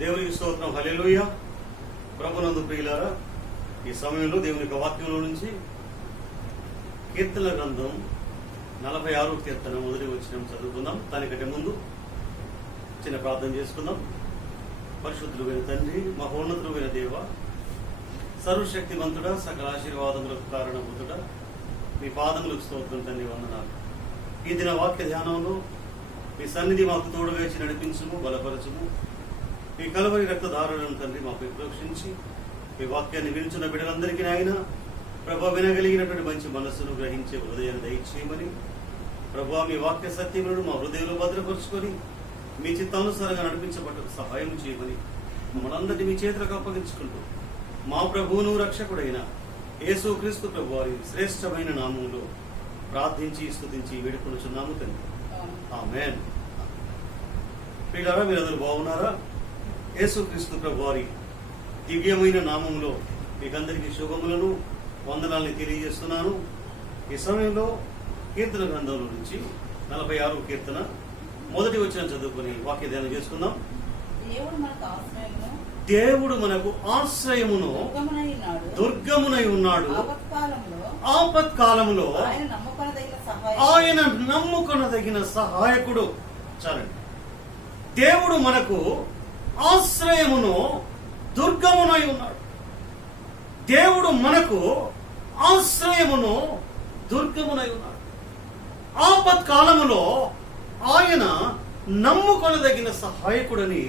దేవునికి స్తోత్రం. హల్లెలూయా. ప్రభునందు ప్రియులారా, ఈ సమయంలో దేవుని యొక్క వాక్యంలో నుంచి కీర్తన గ్రంథం 46వ కీర్తన మొదటి వచనం చదువుకుందాం. దానికంటే ముందు చిన్న ప్రార్థన చేసుకుందాం. పరిశుద్ధుడైన తండ్రి, మహోన్నతుడైన దేవ, సర్వశక్తివంతుడా, సకల ఆశీర్వాదములకు కారణభూతుడా, మీ పాదములకు స్తోత్రం తండ్రి, వందనాలు. ఈ దిన వాక్య ధ్యానంలో మీ సన్నిధి మాకు తోడుగా ఇచ్చి నడిపించుము, బలపరచుము. మీ కలవరి రక్తధారులను తండ్రి మాపై ప్రోక్షించి మీ వాక్యాన్ని వినుచున్న బిడ్డలందరికీ ఆయన ప్రభా వినగలిగినటువంటి మంచి మనస్సును గ్రహించే హృదయాన్ని దయచేయమని, ప్రభా మీ వాక్య సత్యములను మా హృదయంలో భద్రపరుచుకొని మీ చిత్తానుసారంగా నడిపించబడ్డ సహాయం చేయమని మమ్మల్ని అందరినీ మీ చేతులకు అప్పగించుకుంటూ మా ప్రభువును రక్షకుడైన యేసుక్రీస్తు ప్రభు వారి శ్రేష్టమైన నామములో ప్రార్థించి స్తుతించి వేడుకొనుచున్నాము తండ్రి. ఆమేన్. ప్రియులారా, మీరందరూ బాగున్నారా? యేసుక్రీస్తు ప్రభు వారి దివ్యమైన నామంలో మీకందరికీ శుభములను వందనాలని తెలియజేస్తున్నాను. ఈ సమయంలో కీర్తన గ్రంథంలో నుంచి 46వ కీర్తన మొదటి వచనం చదువుకుని వాక్య ధ్యానం చేసుకుందాం. దేవుడు మనకు ఆశ్రయమును దుర్గమునై ఉన్నాడు. ఆపత్కాలంలో ఆయన నమ్ముకొనదగిన సహాయకుడు. చాలండి. దేవుడు మనకు ఆశ్రయమును దుర్గమునై ఉన్నాడు. దేవుడు మనకు ఆశ్రయమును దుర్గమునై ఉన్నాడు. ఆపత్కాలములో ఆయన నమ్ముకొనదగిన సహాయకుడని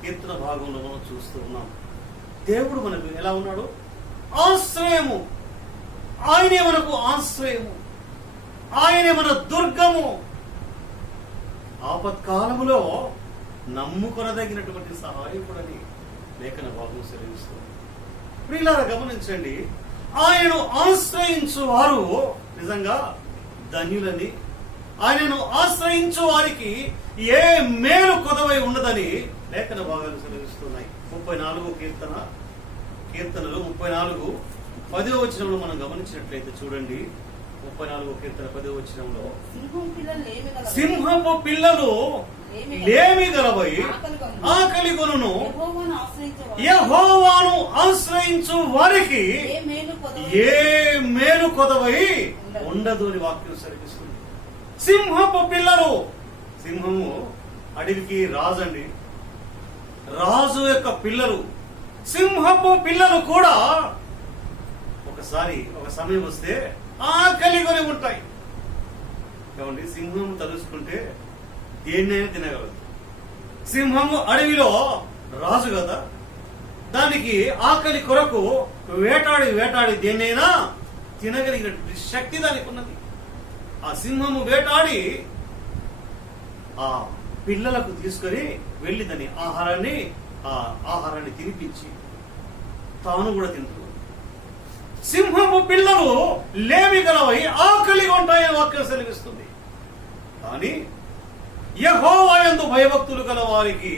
కీర్తన భాగంలో మనం చూస్తూ ఉన్నాం. దేవుడు మనకు ఎలా ఉన్నాడు? ఆశ్రయము. ఆయనే మనకు ఆశ్రయము, ఆయనే మన దుర్గము. ఆపత్కాలములో నమ్ముకొనదగినటువంటి సహాయకుడని లేఖన భాగం సెలవిస్తుంది. ప్రియులారా, గమనించండి, ఆయనను ఆశ్రయించు వారు నిజంగా ధన్యులని, ఆయనను ఆశ్రయించు వారికి ఏ మేలు కొదవై ఉండదని లేఖన భాగాలు సెలవిస్తున్నాయి. 34వ కీర్తనలు 34 10వ వచనంలో మనం గమనించినట్లయితే చూడండి. 34వ కీర్తన 10వ వచనంలో, సింహపు పిల్లలు లేమి గలవై ఆకలి కొనును, యెహోవాను ఆశ్రయించు వారికి ఏ మేలు కొదవై ఉండదు అని వాక్యం సెలవిస్తుంది. సింహపు పిల్లలు. సింహము అడవికి రాజు అండి. రాజు యొక్క పిల్లలు, సింహపు పిల్లలు కూడా ఒక సమయం వస్తే ఆకలి కొని ఉంటాయి. ఏమండి, సింహం తలుసుకుంటే దేన్నైనా తినగలదు. సింహము అడవిలో రాజు కదా, దానికి ఆకలి కొరకు వేటాడి దేన్నైనా తినగలిగినటువంటి శక్తి దానికి ఉన్నది. ఆ సింహము వేటాడి ఆ పిల్లలకు తీసుకొని వెళ్లి దాని ఆహారాన్ని తినిపించి తాను కూడా తింటుంది. సింహము పిల్లలు లేమి గలవై ఆకలిగా ఉంటాయని వాక్యం సెలవిస్తుంది. కానీ యెహోవా యందు భయభక్తులు గల వారికి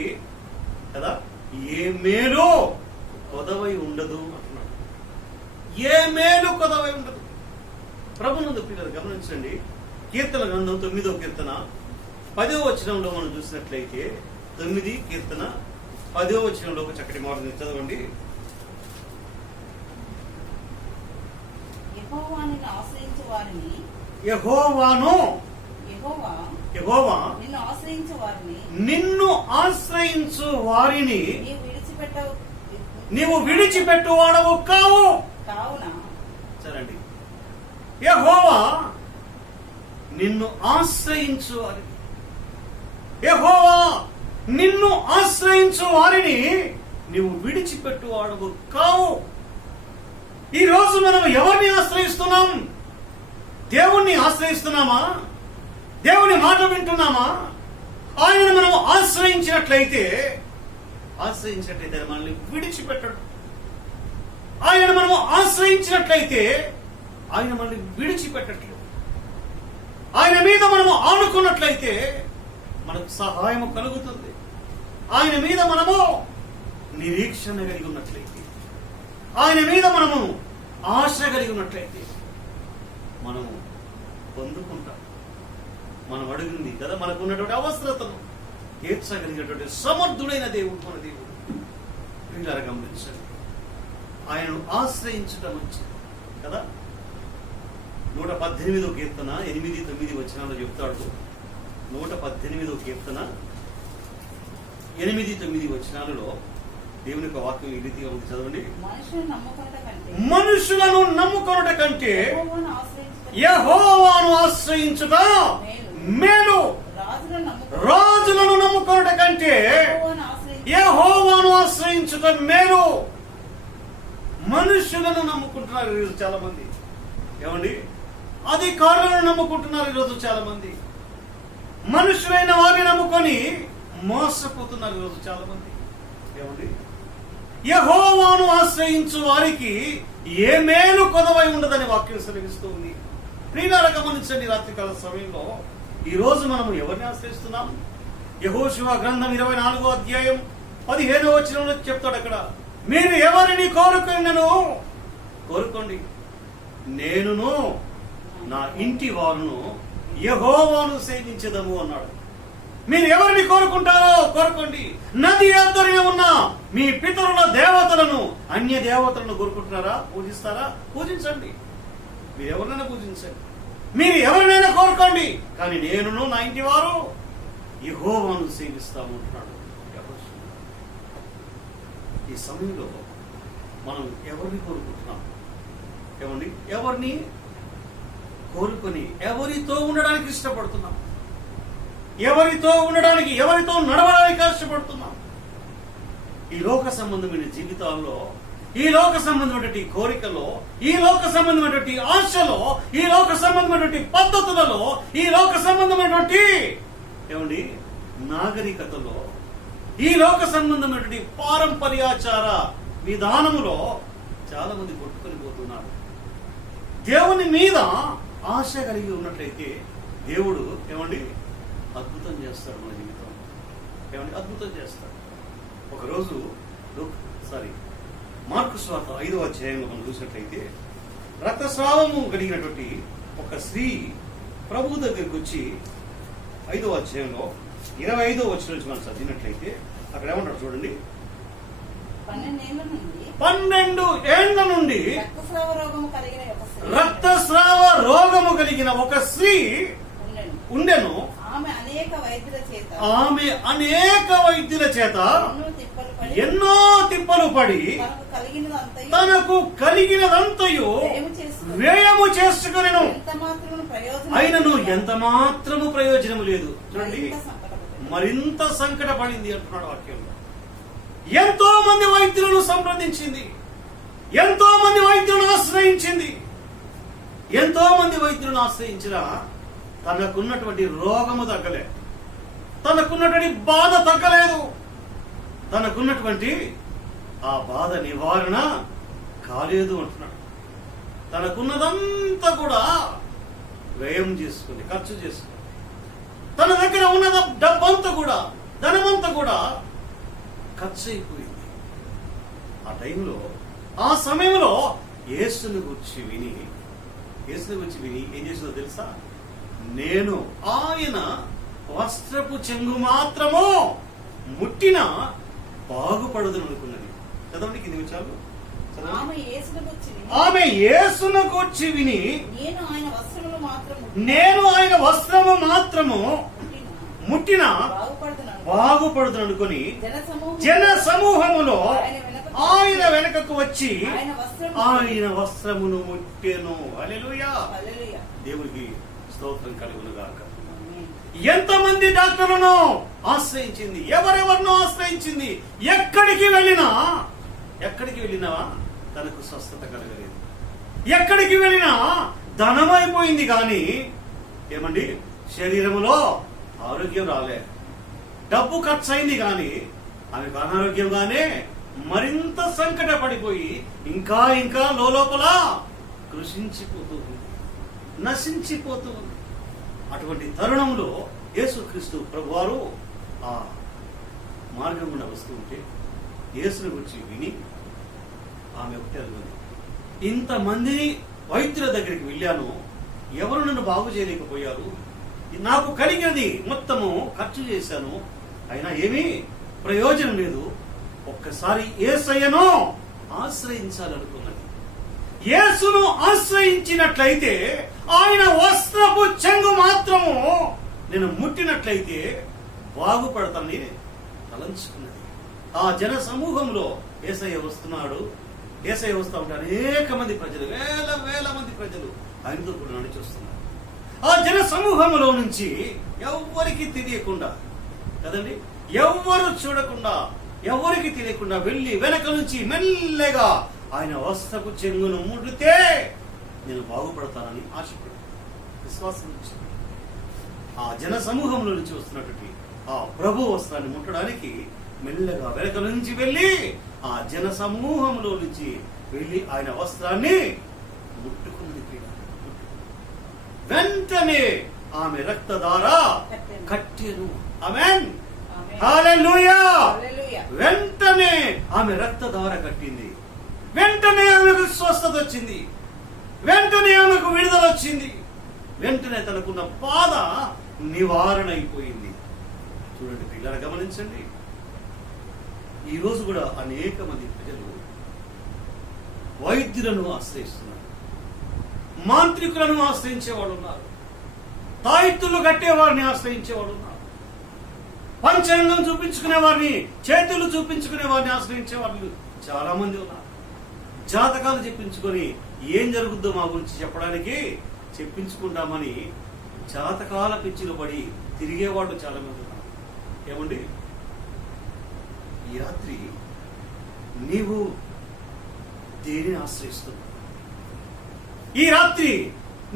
కదా ఏ మేలు కొదవై ఉండదు అంటున్నాడు. ఏ మేలు కొదవై ఉండదు. ప్రభునందు పిల్లలు గమనించండి. కీర్తన గ్రంథం 9వ కీర్తన 10వ వచనంలో మనం చూసినట్లయితే 9 కీర్తన 10వ వచనంలో ఒక చక్కటి మాట చదవండి. యెహోవా నిన్ను ఆశ్రయించు వారిని నీవు విడిచిపెట్టువాడవు కావు. సరండి. యెహోవా నిన్ను ఆశ్రయించు వారిని, యెహోవా నిన్ను ఆశ్రయించు వారిని నీవు విడిచిపెట్టువాడవు కావు. ఈ రోజు మనం ఎవరిని ఆశ్రయిస్తున్నాం? దేవుణ్ణి ఆశ్రయిస్తున్నామా? దేవుని మాట వింటున్నామా? ఆయనను మనం ఆశ్రయించినట్లయితే మనల్ని విడిచిపెట్టడు. ఆయన మనం ఆశ్రయించినట్లయితే ఆయన మనల్ని విడిచిపెట్టట్లేదు. ఆయన మీద మనము ఆనుకున్నట్లయితే మనకు సహాయం కలుగుతుంది. ఆయన మీద మనము నిరీక్షణ కలిగి ఉన్నట్లయితే, ఆయన మీద మనము ఆశ కలిగి ఉన్నట్లయితే మనము పొందుకుంటాం. మనం అడిగింది కదా, మనకు ఉన్నటువంటి అవసరతను తీర్చగలిగినటువంటి సమర్థుడైన దేవుడు మన దేవుడు. వీళ్ళని గమనించండి. ఆయనను ఆశ్రయించటం మంచిది కదా. 118వ కీర్తన 8-9 వచనాలు చెప్తాడు. 118వ కీర్తన 8-9 వచనాలలో దేవుని యొక్క వాక్యం ఈ రీతిగా ఉంది, చదవండి. మనుషులను నమ్ముకొనుట కంటే యెహోవాను ఆశ్రయించుట మేలు. రాజులను నమ్ముకొనుట కంటే యెహోవాను ఆశ్రయించుట మేలు. మనుషులను నమ్ముకుంటున్నారు ఈరోజు చాలా మంది. ఏమండి? అధికారులను నమ్ముకుంటున్నారు ఈరోజు చాలా మంది. మనుషులైన వారిని నమ్ముకొని మోసపోతున్నారు ఈరోజు చాలా మంది. ఏమండి? యెహోవాను ఆశ్రయించు వారికి ఏ మేలు కొదవై ఉండదని వాక్యం సెలవిస్తూ ఉంది. ప్రియులారా గమనించండి, రాత్రికాల సమయంలో ఈ రోజు మనము ఎవరిని ఆశ్రయిస్తున్నాం? యెహోషువ గ్రంథం 24వ అధ్యాయం 15వ వచనంలో చెప్తాడు. అక్కడ మీరు ఎవరిని కోరుకోండి, నేనును నా ఇంటి వారును యెహోవాను సేవించెదము అన్నాడు. మీరు ఎవరిని కోరుకుంటారో కోరుకోండి. నది ఎద్దరిన ఉన్న మీ పితరుల దేవతలను, అన్య దేవతలను కోరుకుంటున్నారా? పూజిస్తారా? పూజించండి. మీరు ఎవరినైనా పూజించండి, మీరు ఎవరినైనా కోరుకోండి, కానీ నేనును నా ఇంటి వారు యెహోవాను సేవిస్తాము అంటున్నాడు. ఈ సమయంలో మనం ఎవరిని కోరుకుంటున్నాం? ఏమండి? ఎవరిని కోరుకొని ఎవరితో ఉండడానికి ఇష్టపడుతున్నాం? ఎవరితో ఉండడానికి, ఎవరితో నడవడానికి కష్టపడుతున్నాం? ఈ లోక సంబంధమైన జీవితాల్లో, ఈ లోక సంబంధమైనటువంటి కోరికలో, ఈ లోక సంబంధమైనటువంటి ఆశలో, ఈ లోక సంబంధమైనటువంటి పద్ధతులలో, ఈ లోక సంబంధమైనటువంటి ఏమండి నాగరికతలో, ఈ లోక సంబంధమైనటువంటి పారంపర్యాచార విధానములో చాలా మంది కొట్టుకొని పోతున్నారు. దేవుని మీద ఆశ కలిగి ఉన్నట్లయితే దేవుడు ఏమండి అద్భుతం చేస్తాడు మన జీవితం. ఏమండి? అద్భుతం చేస్తాడు. ఒకరోజు మార్కు సువార్త 5వ అధ్యాయంలో మనం చూసినట్లయితే రక్తస్రావము కలిగినటువంటి ఒక స్త్రీ ప్రభు దగ్గరికి వచ్చి 5వ అధ్యాయంలో 25వ వచనం నుంచి మనం చదివినట్లయితే అక్కడ ఏమంటారు చూడండి. 12 ఏళ్ల నుండి రక్తస్రావ రోగము కలిగిన ఒక స్త్రీ ఉండెను. ఆమె అనేక వైద్యుల చేత ఎన్నో తిప్పలు పడి తనకు కలిగినదంతయు వ్యయము చేసుకునెను, అయినను ఎంత మాత్రము ప్రయోజనము లేదు. చూడండి, మరింత సంకటపడింది అంటున్నాడు వాక్యంలో. ఎంతో మంది వైద్యులను సంప్రదించింది, ఎంతో మంది వైద్యులను ఆశ్రయించింది. ఎంతో మంది వైద్యులను ఆశ్రయించినా తనకున్నటువంటి రోగము తగ్గలే, తనకున్నటువంటి బాధ తగ్గలేదు, తనకున్నటువంటి ఆ బాధ నివారణ కాలేదు అంటున్నాడు. తనకున్నదంతా కూడా వ్యయం చేసుకుంది, ఖర్చు చేసుకుంది. తన దగ్గర ఉన్న డబ్బంతా కూడా, ధనమంతా కూడా ఖర్చు అయిపోయింది. ఆ టైంలో, ఆ సమయంలో యేసుని గురించి విని ఏం చేసిందో తెలుసా? నేను ఆయన వస్త్రపు చెంగు మాత్రము ముట్టిన బాగుపడదు అనుకున్నది. చదవండి కింది వచ్చారు. ఆమె యేసును గూర్చి విని నేను ఆయన వస్త్రము మాత్రము ముట్టిన బాగుపడదు అనుకుని జన సమూహములో ఆయన వెనకకు వచ్చి ఆయన వస్త్రమును ముట్టెను. హల్లెలూయా, దేవునికి స్తోత్రం కలుగును గాక. ఎంతమంది డాక్టర్లను ఆశ్రయించింది, ఎవరెవరినో ఆశ్రయించింది. ఎక్కడికి వెళ్ళినా తనకు స్వస్థత కలగలేదు. ఎక్కడికి వెళ్ళినా ధనమైపోయింది, కానీ ఏమండి శరీరములో ఆరోగ్యం రాలే. డబ్బు ఖర్చు అయింది, కానీ ఆమెకు అనారోగ్యంగానే మరింత సంకట పడిపోయి ఇంకా ఇంకా లోపల కృషించిపోతూ ఉంది, నశించిపోతూ ఉంది. అటువంటి తరుణంలో యేసుక్రీస్తు ప్రభువారు ఆ మార్గం గుండా వస్తూ ఉంటే యేసుని గురించి విని ఆమె ఒకటే అనుకుంది, ఇంతమందిని వైద్యుల దగ్గరికి వెళ్ళాను, ఎవరు నన్ను బాగు చేయలేకపోయారు, నాకు కలిగినది మొత్తము ఖర్చు చేశాను, అయినా ఏమీ ప్రయోజనం లేదు. ఒక్కసారి యేసయ్యను ఆశ్రయించాలనుకున్నది. యేసును ఆశ్రయించినట్లయితే, ఆయన వస్త్రపు చెంగు మాత్రము నేను ముట్టినట్లయితే బాగుపడతానని తలంచుకున్నది. ఆ జన సమూహంలో యేసయ్య వస్తున్నాడు. యేసయ్య వస్తా ఉంటే అనేక మంది ప్రజలు, వేల వేల మంది ప్రజలు ఆయనతో కూడా నడిచి వస్తున్నారు. ఆ జన సమూహంలో నుంచి ఎవ్వరికి తెలియకుండా కదండి, ఎవ్వరు చూడకుండా, ఎవరికి తెలియకుండా వెళ్ళి వెనక నుంచి మెల్లగా ఆయన వస్త్రపు చెంగును ముడితే నేను బాగుపడతానని ఆశపడి విశ్వాసం ఇచ్చింది. ఆ జన సమూహంలో నుంచి వస్తున్నటువంటి ఆ ప్రభు వస్త్రాన్ని ముట్టడానికి మెల్లగా వెనక నుంచి వెళ్ళి ఆ జన సమూహంలో నుంచి వెళ్ళి ఆయన వస్త్రాన్ని ముట్టుకున్నది. వెంటనే ఆమె రక్తధార కట్టెను. ఆమేన్, హల్లెలూయా. వెంటనే ఆమె రక్తధార కట్టింది. వెంటనే ఆమెకు స్వస్థత వచ్చింది. వెంటనే ఆమెకు విడుదల వచ్చింది. వెంటనే తనకున్న బాధ నివారణ అయిపోయింది. చూడండి పిల్లలు, గమనించండి. ఈ రోజు కూడా అనేక మంది ప్రజలు వైద్యులను ఆశ్రయిస్తున్నారు, మాంత్రికులను ఆశ్రయించేవాడు ఉన్నారు, తాయెత్తులు కట్టేవారిని ఆశ్రయించేవాడు ఉన్నారు, పంచాంగం చూపించుకునే వారిని, చేతులు చూపించుకునే వారిని ఆశ్రయించే వాళ్ళు చాలా మంది ఉన్నారు. జాతకాలు చెప్పించుకొని ఏం జరుగుద్దో మా గురించి చెప్పడానికి చెప్పించుకుంటామని జాతకాల పిచ్చిలు పడి తిరిగేవాళ్ళు చాలా మంది ఉన్నారు. ఏమండి, ఈ రాత్రి నీవు దేనిని ఆశ్రయిస్తున్నావు? ఈ రాత్రి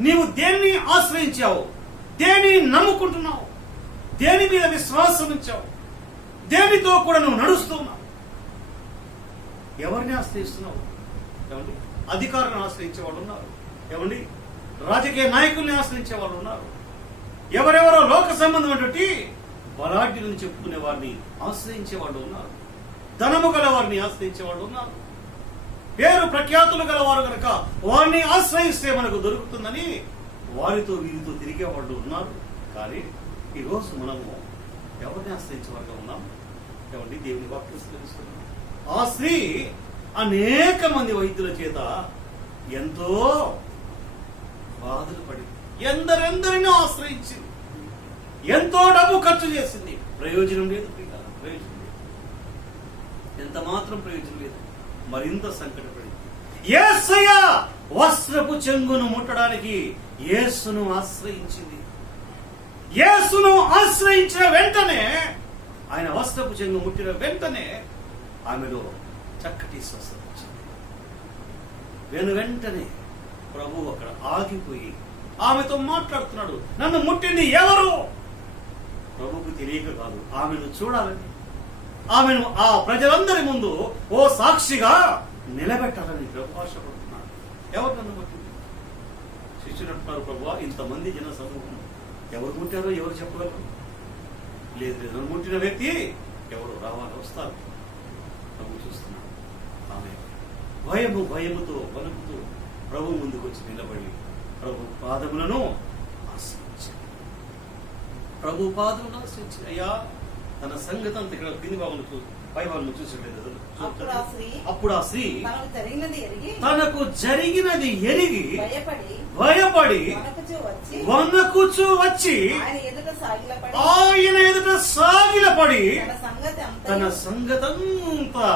నీవు దేన్ని ఆశ్రయించావు? దేన్ని నమ్ముకుంటున్నావు? దేని మీద విశ్వాసం ఉంచావు? దేనితో కూడా నువ్వు నడుస్తున్నావు? ఎవరిని ఆశ్రయిస్తున్నావు? ఏమండి, అధికారులను ఆశ్రయించే వాళ్ళు ఉన్నారు. ఏమండి, రాజకీయ నాయకుల్ని ఆశ్రయించే వాళ్ళు ఉన్నారు. ఎవరెవరో లోక సంబంధమైనటువంటి బలాఢ్యులను చెప్పుకునే వారిని ఆశ్రయించే వాళ్ళు ఉన్నారు. ధనము గల వారిని ఆశ్రయించే వాళ్ళు ఉన్నారు. పేరు ప్రఖ్యాతులు గల వారు కనుక వారిని ఆశ్రయిస్తే మనకు దొరుకుతుందని వారితో వీరితో తిరిగే వాళ్ళు ఉన్నారు. కానీ ఈరోజు మనము ఎవరిని ఆశ్రయించే వారుగా ఉన్నాం? ఏమండి, దేవుని వాక్యం తెలుసుకున్నాం. ఆ స్త్రీ అనేక మంది వైద్యుల చేత ఎంతో బాధలు పడి ఎందరెందరినో ఆశ్రయించింది. ఎంతో డబ్బు ఖర్చు చేసింది. ప్రయోజనం లేదు, ప్రయోజనం లేదు, ఎంత మాత్రం ప్రయోజనం లేదు. మరింత సంకటపడింది. యేసయ్య వస్త్రపు చెంగును ముట్టడానికి యేసును ఆశ్రయించింది. యేసును ఆశ్రయించిన వెంటనే, ఆయన వస్త్రపు చెంగు ముట్టిన వెంటనే ఆమెలో చక్కటి స్వస్థత వచ్చింది. వెంటనే ప్రభు అక్కడ ఆగిపోయి ఆమెతో మాట్లాడుతున్నాడు. నన్ను ముట్టింది ఎవరు? ప్రభుకు తెలియక కాదు, ఆమెను చూడాలని, ఆమెను ఆ ప్రజలందరి ముందు ఓ సాక్షిగా నిలబెట్టాలని ప్రభు ఆశపడుతున్నాడు. ఎవరు నన్ను ముట్టింది? శిష్యులు అంటున్నారు, ప్రభు ఇంతమంది జన సమూహం ఎవరు ముట్టారో ఎవరు చెప్పగలరు? లేదు, నన్ను ముట్టిన వ్యక్తి ఎవరు రావాలి, వస్తారు. ప్రభు చూస్తున్నాడు. ఆమె భయముతో వణుకుతూ ప్రభు ముందుకు వచ్చి నిలబడి ప్రభు పాదములను ఆశ్రయించాడు. ప్రభు పాదములను ఆశ్రయించి, అయ్యా తన సంగతి అంతా ఇక్కడ కింది భాగంలో పై భాగంలో చూసేట్లేదు. అప్పుడు ఆ స్త్రీ తనకు జరిగినది ఎరిగి భయపడి వణకుచూ వచ్చి ఆయన ఎదుట సాగిలపడి తన సంగతంతా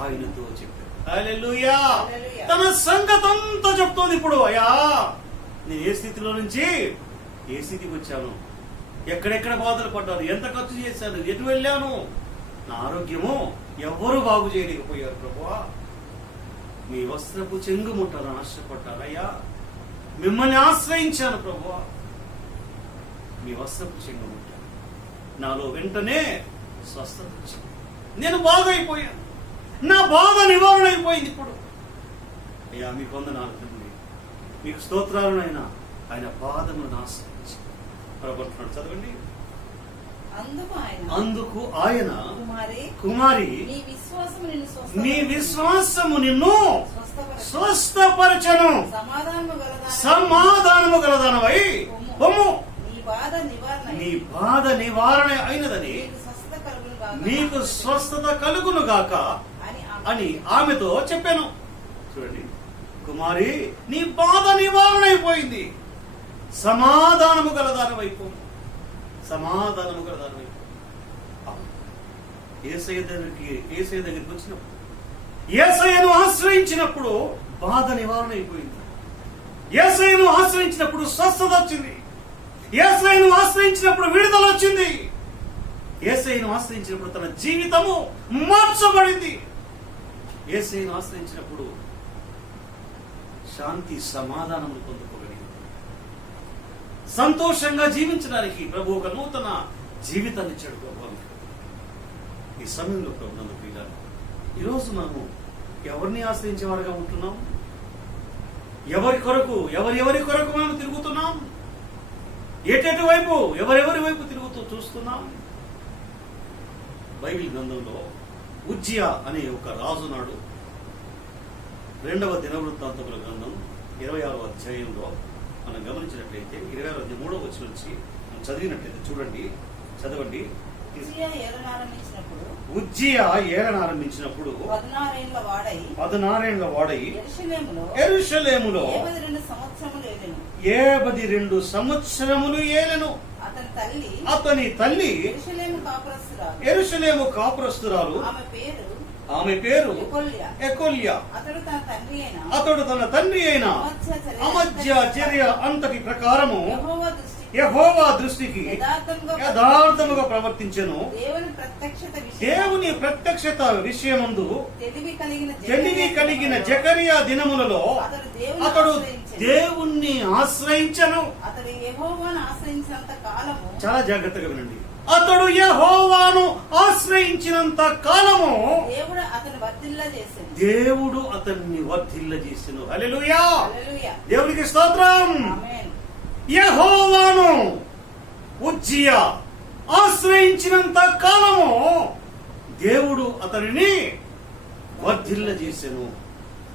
ఆయనతో చెప్పాడు. హల్లెలూయా. తన సంగతంతా చెప్తోంది. ఇప్పుడు అయ్యా నేను ఏ స్థితిలో నుంచి ఏ స్థితికి వచ్చాను, ఎక్కడెక్కడ బాధలు పడ్డాను, ఎంత ఖర్చు చేశాను, ఎటు వెళ్ళాను, నా ఆరోగ్యము ఎవ్వరూ బాగు చేయలేకపోయారు. ప్రభువా మీ వస్త్రపు చెంగు ముట్టాలని ఆశపడ్డారయ్యా, మిమ్మల్ని ఆశ్రయించాను ప్రభువా, మీ వస్త్రపు చెంగు ముట్టాను, నాలో వెంటనే స్వస్థత వచ్చింది, నేను బాధ అయిపోయాను, నా బాధ నివారణ అయిపోయింది. ఇప్పుడు అయ్యా మీకు వందనాలు తండ్రి, మీకు స్తోత్రాలనైనా ఆయన పాదములను ఆశ్రయించి ప్రభుత్వం చదవండి. అందుకు ఆయన కుమారి నీ విశ్వాసము నిన్ను స్వస్థపరచను, సమాధానము గలదానవై పొమ్ము, నీ బాధ నివారణ అయినదని నీకు స్వస్థత కలుగును గాక అని ఆమెతో చెప్పాను. చూడండి, కుమారి నీ బాధ నివారణ అయిపోయింది, సమాధానము గలదానమైపో, సమాధానము గలదానమైపో. యేసయ్య దగ్గరికి వచ్చినప్పుడు, యేసయ్యను ఆశ్రయించినప్పుడు బాధ నివారణ అయిపోయింది. యేసయ్యను ఆశ్రయించినప్పుడు స్వస్థత వచ్చింది. యేసయ్యను ఆశ్రయించినప్పుడు విడుదల వచ్చింది. యేసయ్యను ఆశ్రయించినప్పుడు తన జీవితము మార్చబడింది. యేసయ్యను ఆశ్రయించినప్పుడు శాంతి సమాధానములు పొందుకోగలిగింది. సంతోషంగా జీవించడానికి ప్రభు ఒక నూతన జీవితాన్ని ఇచ్చాడు. ఈ సమయంలో ప్రభునందు ప్రియులారా, ఈరోజు మనము ఎవరిని ఆశ్రయించేవారుగా ఉంటున్నాం? ఎవరి కొరకు మనం తిరుగుతున్నాం? ఎటు వైపు ఎవరెవరి వైపు తిరుగుతూ చూస్తున్నాం? బైబిల్ గ్రంథంలో ఉజ్జియా అనే ఒక రాజు నాడు 2వ దినవృత్తాంతముల గ్రంథం 26వ అధ్యాయంలో మనం గమనించినట్లయితే 23వ వచనం నుంచి మనం చదివినట్లయితే చదవండి. ఉజ్జియా ఏలనారంభించినప్పుడు 16 వాడై యెరూషలేములో 72 సంవత్సరములు ఏలెను. అతని తల్లి యెరూషలేము కాపురస్తురాలు, ఆమె పేరు ఎకొల్యా. అతడు తన తండ్రి అయిన అమజ్య చర్య అంతటి ప్రకారము యెహోవా దృష్టికి యథార్థముగా ప్రవర్తించెను. దేవుని ప్రత్యక్షత విషయమందు తెలివి కలిగిన జకరియా దినములలో అతడు దేవుణ్ణి ఆశ్రయించెను. చాలా జాగ్రత్తగా వినండి. అతడు యెహోవాను ఆశ్రయించినంత కాలము దేవుడు అతన్ని వర్ధిల్ల చేసెను. హల్లెలూయా, దేవునికి స్తోత్రం. యెహోవాను ఉజ్జియా ఆశ్రయించినంత కాలము దేవుడు అతనిని వర్ధిల్ల చేసెను.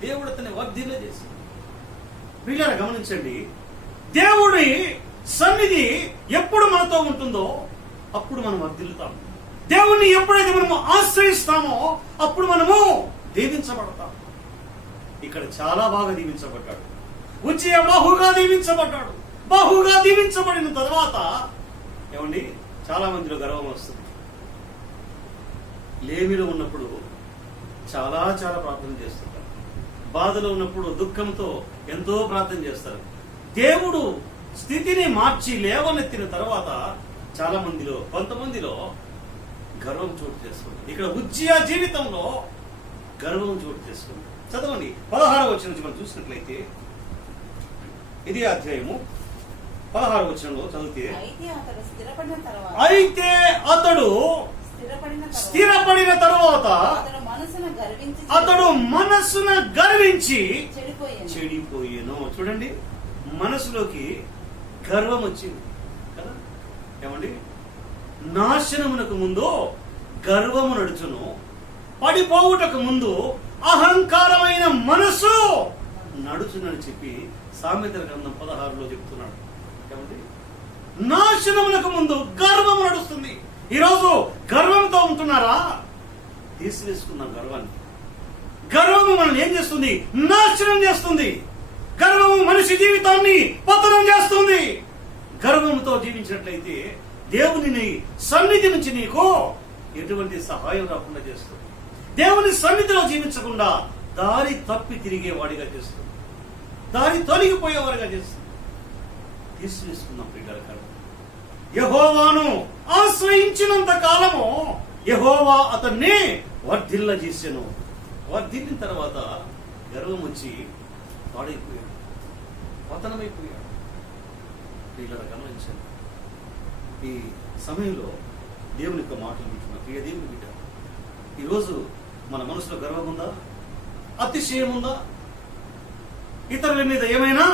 దేవుడు అతన్ని వర్ధిల్ల చేసెను. ప్రియులారా గమనించండి, దేవుడి సన్నిధి ఎప్పుడు మనతో ఉంటుందో అప్పుడు మనం వర్ధిల్లుతాం. దేవుణ్ణి ఎప్పుడైతే మనము ఆశ్రయిస్తామో అప్పుడు మనము దీవించబడతాం. ఇక్కడ చాలా బాగా దీవించబడ్డాడు. ఉజ్జియా బహుగా దీవించబడ్డాడు. బహుగా దీవించబడిన తర్వాత ఏమండి, చాలా మందిలో గర్వం వస్తుంది. లేమిలో ఉన్నప్పుడు చాలా ప్రార్థన చేస్తుంటారు. బాధలో ఉన్నప్పుడు దుఃఖంతో ఎంతో ప్రార్థన చేస్తారు. దేవుడు స్థితిని మార్చి లేవనెత్తిన తర్వాత చాలా మందిలో, కొంతమందిలో గర్వం చోటు చేసుకుంది. ఇక్కడ ఉజ్జియా జీవితంలో గర్వం చోటు చేసుకుంది. చదవండి 16వ వచనం నుంచి మనం చూసినట్లయితే, ఇది అధ్యాయము 16వ వచనంలో చదివితే, అయితే అతడు స్థిరపడిన తర్వాత అతడు మనసున గర్వించి చెడిపోయేను. చూడండి, మనసులోకి గర్వం వచ్చింది కదా. ఏమండి, నాశనమునకు ముందు గర్వము నడుచును, పడిపోవుటకు ముందు అహంకారమైన మనసు నడుచునని చెప్పి సామెతల గ్రంథం 16లో చెప్తున్నాడు. ఏమండి, నాశనమునకు ముందు గర్వం నడుస్తుంది. ఈరోజు గర్వంతో ఉంటున్నారా? తీసివేసుకున్నాం గర్వాన్ని. గర్వము మనల్ని ఏం చేస్తుంది? నాశనం చేస్తుంది. గర్వము మనిషి జీవితాన్ని పతనం చేస్తుంది. గర్వంతో జీవించినట్లయితే దేవుని సన్నిధి నుంచి నీకు ఎటువంటి సహాయం రాకుండా చేస్తుంది. దేవుని సన్నిధిలో జీవించకుండా దారి తప్పి తిరిగేవాడిగా చేస్తుంది. దారి తొలగిపోయేవాడిగా చేస్తుంది. తీసివేసుకున్నాం ప్రియులారా గర్వం. యెహోవాను ఆశ్రయించినంత కాలము యెహోవా అతన్ని వర్ధిల్ల చేసెను. వర్ధిల్లిన తర్వాత గర్వం వచ్చి పాడైపోయాడు, పతనమైపోయాడు. ప్రియులారా గమనించండి, ఈ సమయంలో దేవుని యొక్క మాటలు వింటున్నా ప్రియ దేవుని బిడ్డ, ఈరోజు మన మనసులో గర్వం ఉందా? అతిశయం ఉందా? ఇతరుల మీద ఏమైనా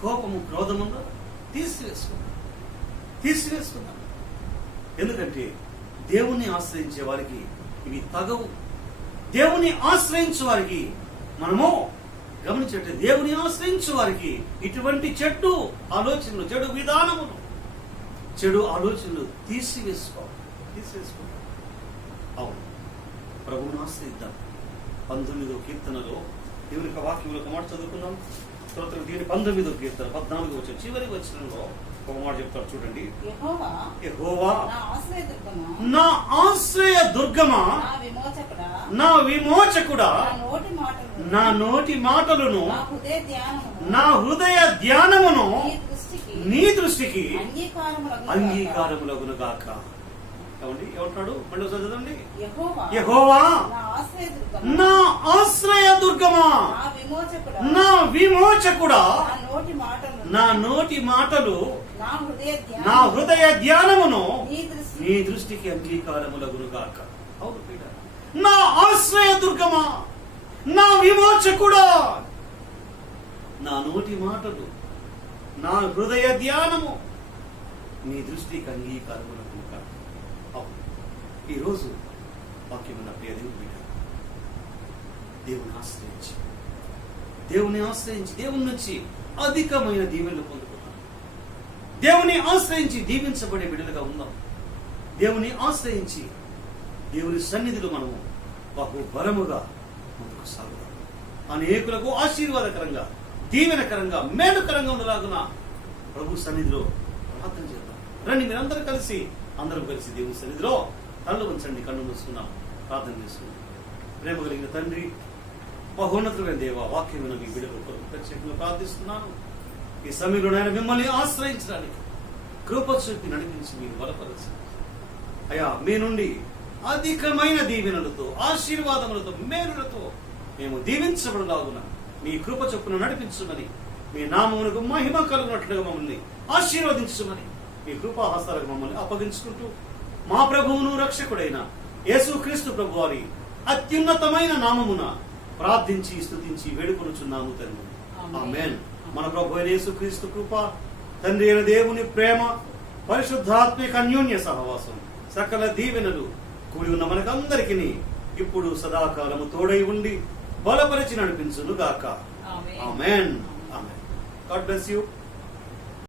కోపము, క్రోధం ఉందా? తీసివేసుకుందాం. ఎందుకంటే దేవుణ్ణి ఆశ్రయించే వారికి ఇవి తగవు. దేవుని ఆశ్రయించే వారికి మనము గమనించట్లే, దేవుని ఆశ్రయించే వారికి ఇటువంటి చెడు ఆలోచనలు, చెడు విధానములు, చెడు ఆలోచనలు తీసివేసుకోవాలి. ప్రభువును ఆశ్రయిద్దాం. 19వ కీర్తనలో దేవుని యొక్క వాక్యంలో ఒక మాట చదువుకున్నాం. తర్వాత దీని 19వ కీర్తన 14వ వచనం చివరి వచనంలో ఒక మాట చెప్తారు చూడండి. యెహోవా నా ఆశ్రయ దుర్గమా, నా విమోచకుడా, నా నోటి మాటలను నా హృదయ ధ్యానమును నీ దృష్టికి అంగీకారములగునుగాక. ఏమంటాడు? మళ్ళీ చదవండి. యెహోవా నా ఆశ్రయ దుర్గమా, నా విమోచకుడా, నా నోటి మాటలు నా హృదయ ధ్యానమును నీ దృష్టికి అంగీకారములగునుగాక. అవును పీడ, నా ఆశ్రయ దుర్గమా, నా విమోచకుడా, నా నోటి మాటలు నా హృదయ ధ్యానము నీ దృష్టికి అంగీకారములగునుగాక. ఈరోజు వాక్యం ఉన్న ప్రియ దేవుని బిడ్డ, దేవుని ఆశ్రయించి దేవుని నుంచి అధికమైన దీవెనలు పొందుకున్నాం. దేవుని ఆశ్రయించి దీవించబడే బిడ్డలుగా ఉందాం. దేవుని ఆశ్రయించి దేవుని సన్నిధిలో మనము బహు బలముగా ముందుకు సాగుదాం. అనేకులకు ఆశీర్వాదకరంగా, దీవెనకరంగా, మేలుకరంగా ఉండలాగున ప్రభు సన్నిధిలో ప్రార్థన చేద్దాం. రండి, మీరందరూ కలిసి దేవుని సన్నిధిలో కళ్ళు ఉంచండి. కళ్ళు మూసుకున్నాం, ప్రార్థన చేసుకున్నాం. ప్రేమ కలిగిన తండ్రి, మహోన్నతుడైన దేవ, వాక్యమైన మీ బిడ్డల కొరకు ప్రత్యేకంగా ప్రార్థిస్తున్నాను. ఈ సమయంలో నేను మిమ్మల్ని ఆశ్రయించడానికి కృప చూపి నడిపించి మీరు బలపరచండి అయ్యా. మీ నుండి అధికమైన దీవెనలతో, ఆశీర్వాదములతో, మేలులతో మేము దీవించబడలాగున మీ కృప చొప్పున నడిపించమని, మీ నామమునకు మహిమ కలుగునట్లుగా మమ్మల్ని ఆశీర్వదించమని మీ కృపాహస్తాలకు మమ్మల్ని అప్పగించుకుంటూ మా ప్రభువును రక్షకుడైన యేసుక్రీస్తు ప్రభు వారి అత్యున్నతమైన నామమున ప్రార్థించి స్తుతించి వేడుకొనుచున్నాము తండ్రి. ఆమేన్. మన ప్రభు అయిన యేసుక్రీస్తు కృప, తండ్రి అయిన దేవుని ప్రేమ, పరిశుద్ధాత్మిక అన్యోన్య సహవాసం, సకల దీవెనలు కూడి ఉన్న మనకందరికీ ఇప్పుడు సదాకాలము తోడై ఉండి బలపరిచి నడిపించును గాక. Amen. Amen. God bless you.